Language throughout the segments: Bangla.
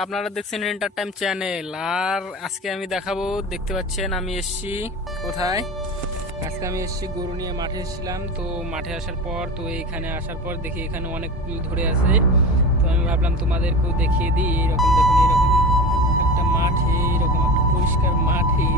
আপনারা দেখছেন এন্টার টাইম চ্যানেল আর আজকে আমি দেখাবো, দেখতে পাচ্ছেন আমি এসছি কোথায়? আজকে আমি এসছি গরু নিয়ে মাঠে এসেছিলাম, তো মাঠে আসার পর, তো এইখানে আসার পর দেখি এখানে অনেক কুল ধরে আছে। তো আমি ভাবলাম তোমাদেরকেও দেখিয়ে দিই এইরকম দেখুন এইরকম একটা মাঠে, এরকম একটা পরিষ্কার মাঠে।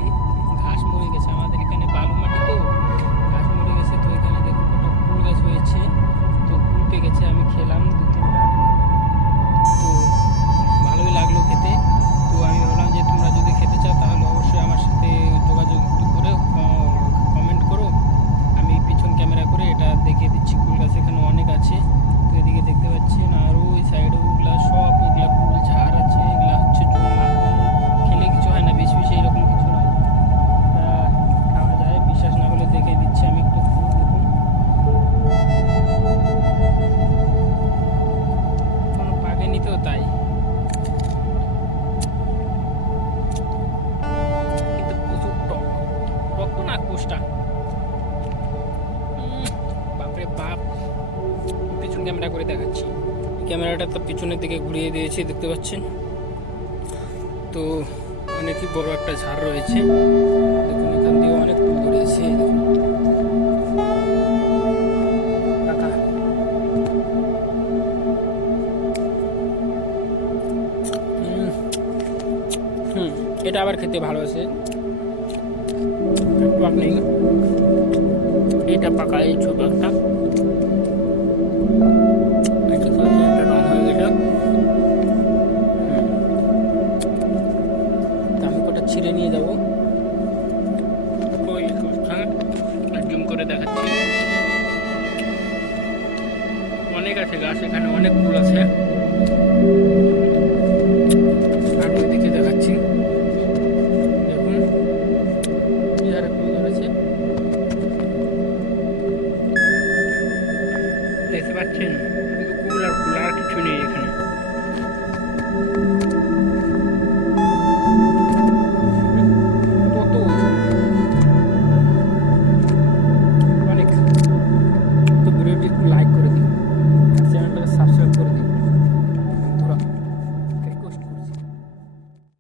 বাপরে বাপ পিছন ক্যামেরা করে দেখাচ্ছি। ক্যামেরাটা তো পিছনের দিকে ঘুরিয়ে দিয়েছি, দেখতে পাচ্ছেন? তো অনেকই বড় একটা ঝাড় রয়েছে। দেখুন, এখান দিয়ে অনেক ফুল ধরে আছে দেখুন। এটা আবার খেতে ভালো আছে। নেই। এটা পাকা, এই ছোট একটা। নিয়ে যাব। হ্যাঁ? জুম করে দেখাচ্ছি। অনেক আছে গাছ, এখানে অনেক ফুল আছে। দেখাচ্ছি। দেখুন ফুল ধরেছে। দেখতে পাচ্ছেন? ফুল আর ফুল, আর কিছু নেই